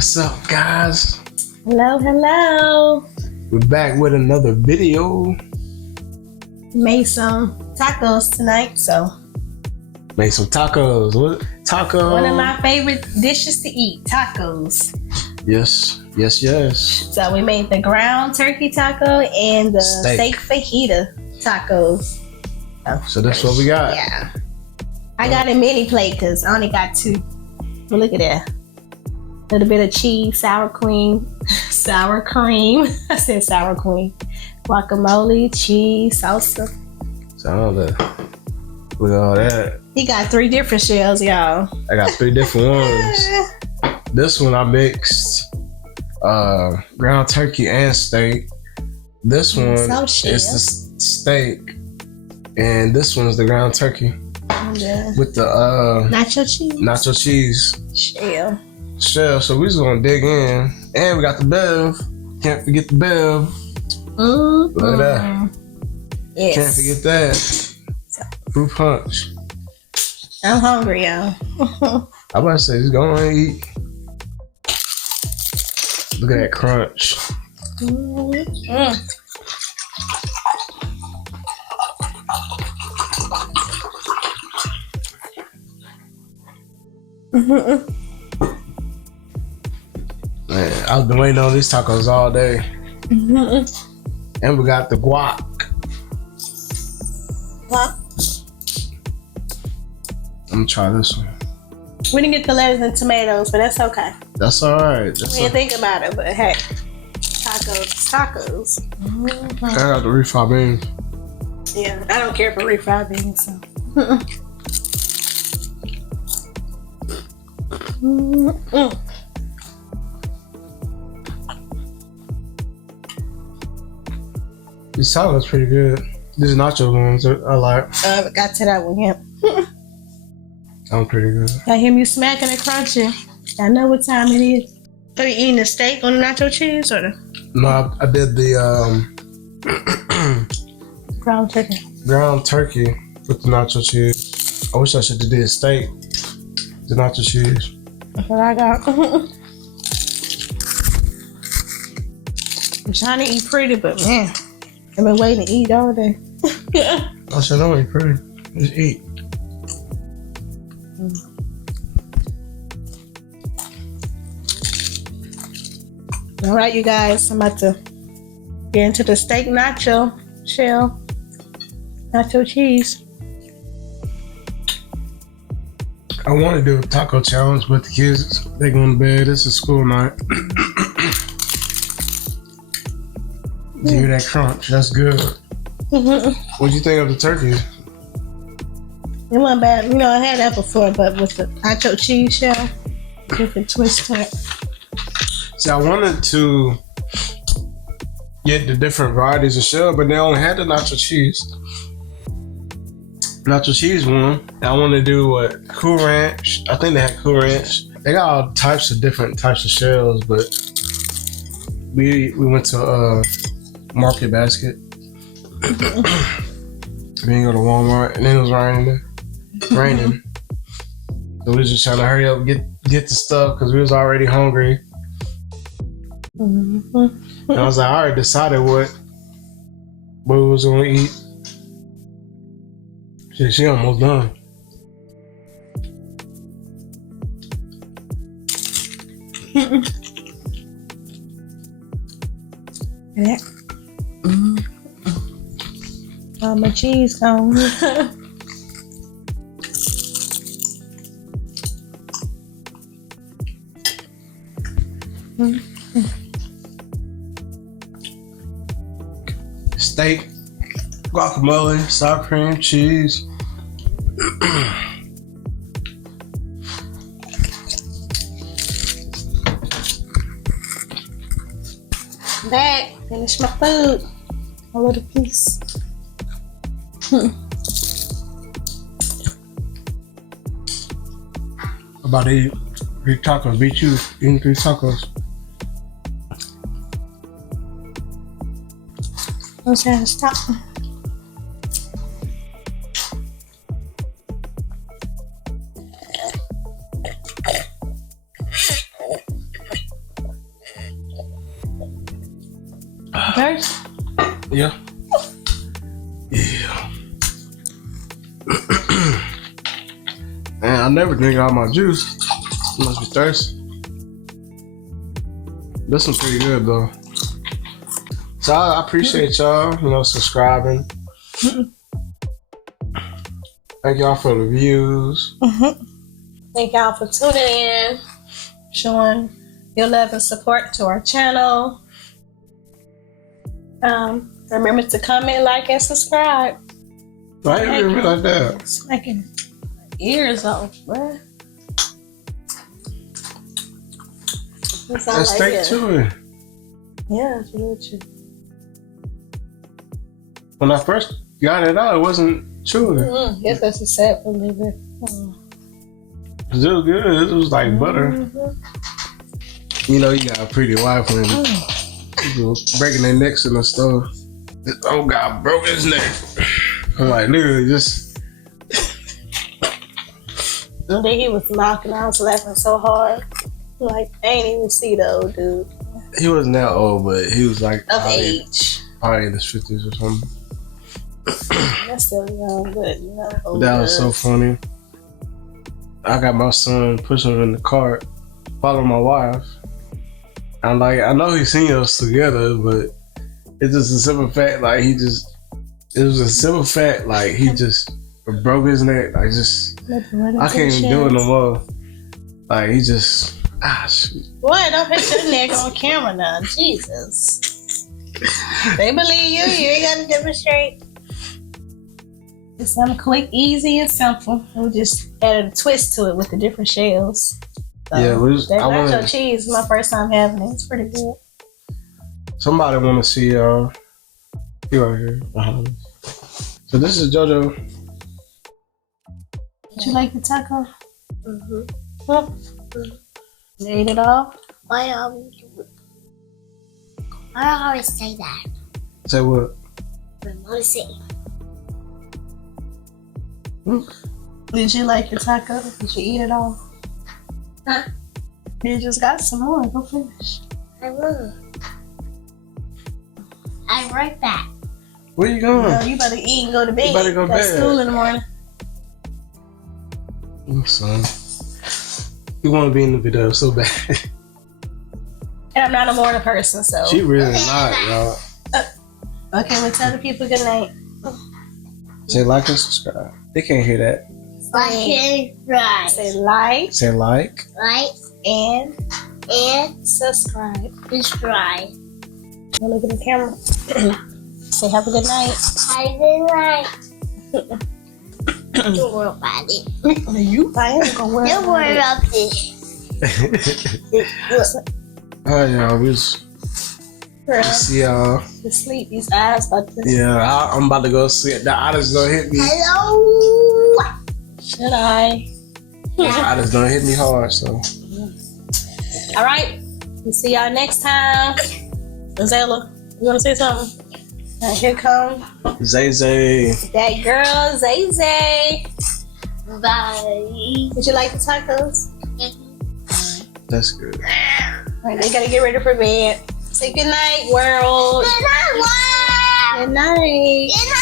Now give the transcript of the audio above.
What's up, guys? Hello. We're back with another video. Made some tacos tonight, so. Made some tacos. What? Tacos? One of my favorite dishes to eat, tacos. Yes. So we made the ground turkey taco and the steak fajita tacos. So that's what we got. Yeah. I got a mini plate because I only got 2. But look at that. A little bit of cheese, sour cream. I said sour cream. Guacamole, cheese, salsa. So look at all that. He got 3 different shells, y'all. I got 3 different ones. This one I mixed ground turkey and steak. This one is the steak, and this one's the ground turkey with the nacho cheese. Shell. So we just gonna dig in, and we got the bev. Can't forget the bev. Mm-hmm. Look at that. Yes. Can't forget that. Fruit punch. I'm hungry, y'all. I'm about to say, just go and eat. Look at that crunch. Mm-hmm. Man, I've been waiting on these tacos all day. Mm-hmm. And we got the guac. What? I'm gonna try this one. We didn't get the lettuce and tomatoes, but that's okay. That's all right. We didn't think about it, but hey, tacos. Mm-hmm. I got the refried beans. Yeah, I don't care for refried beans, so. Mm-hmm. These salads pretty good. These nacho ones I like. Got to that one, yeah. Sounds pretty good. I hear me smacking and crunching. I know what time it is. Are you eating the steak on the nacho cheese or the? No, I did the ground turkey. Ground turkey with the nacho cheese. I wish I should have did steak. The nacho cheese. That's what I got. I'm trying to eat pretty, but man, I've been waiting to eat all day. I said, don't eat pretty. Just eat. All right, you guys, I'm about to get into the steak nacho cheese. I want to do a taco challenge, but the kids, they going to bed. It's a school night. You hear that crunch? That's good. What'd you think of the turkey? It wasn't bad. You know, I had that before, but with the nacho cheese shell, different twist to it. See, I wanted to get the different varieties of shell, but they only had the nacho cheese. Nacho cheese one. I want to do what? Cool Ranch. I think they had Cool Ranch. They got all types of different types of shells, but we went to Market Basket. We didn't go to Walmart, and then it was raining. So we was just trying to hurry up, get the stuff because we was already hungry. And I was like, I already decided what we was gonna eat. She almost done. Yeah. Oh, my cheese gone. Steak, guacamole, sour cream, cheese. Back, finish my food. A little piece. About to eat 3 tacos. Beat you eating 3 tacos. Let's have to stop. Yeah. Yeah. Man, I never drink all my juice. I must be thirsty. This one's pretty good though. So I appreciate y'all, subscribing. Thank y'all for the views. Thank y'all for tuning in, showing your love and support to our channel. Remember to comment, like, and subscribe. I ain't remember like that. Smacking ears off, bruh. Let's stick to it. Yeah, it's really true. When I first got it out, it wasn't chewing. Guess that's a sad for a little bit. It was still good. It was like butter. You got a pretty wife when people breaking their necks in the store. Oh God, broke his neck. I'm like, nigga, just. And then he was mocking. I was laughing so hard. Like, I ain't even see the old dude. He wasn't that old, but he was like Of age. Probably in his 50s or something. That's still young, but old. That was so funny. I got my son pushing him in the cart, following my wife. I'm like, I know he's seen us together, but it's just a simple fact, like he just broke his neck. Like I can't even do it no more. Like he just, shoot. Boy, don't put your neck on camera now. Jesus. They believe you. You ain't got to demonstrate. It's something quick, easy, and simple. We just added a twist to it with the different shells. So yeah, that nacho cheese is my first time having it. It's pretty good. Somebody want to see y'all. You right here behind us. So this is JoJo. Did you like the taco? Mm-hmm. You ate it all? I always say that. Say what? What is it? Did you like your taco? Did you eat it all? Huh? You just got some more. Go finish. I will. I'm right back. Where you going? No, you better eat and go to bed. You better go to Got bed. school in the morning. Son. You want to be in the video so bad. And I'm not a morning person, so. She really not, y'all. Okay, well, tell the people good night. Say like and subscribe. They can't hear that. Like and right. Say like Say like. and Subscribe. Now look at the camera. Say have a good night. Have a good night. Don't worry about it. You? I ain't gonna worry Don't worry about about it. Alright, y'all. We'll see y'all. To sleep, these eyes about to. Yeah, I'm about to go sleep. The otters gonna hit me. Hello. Should I? The otters gonna hit me hard, so. All right. We'll see y'all next time. Zayla, you wanna say something? Now here come Zay Zay. that girl, Zay Zay. Bye. Did you like the tacos? That's good. All right, they gotta get ready for bed. Say good night, world. Good night. Good night. Good night.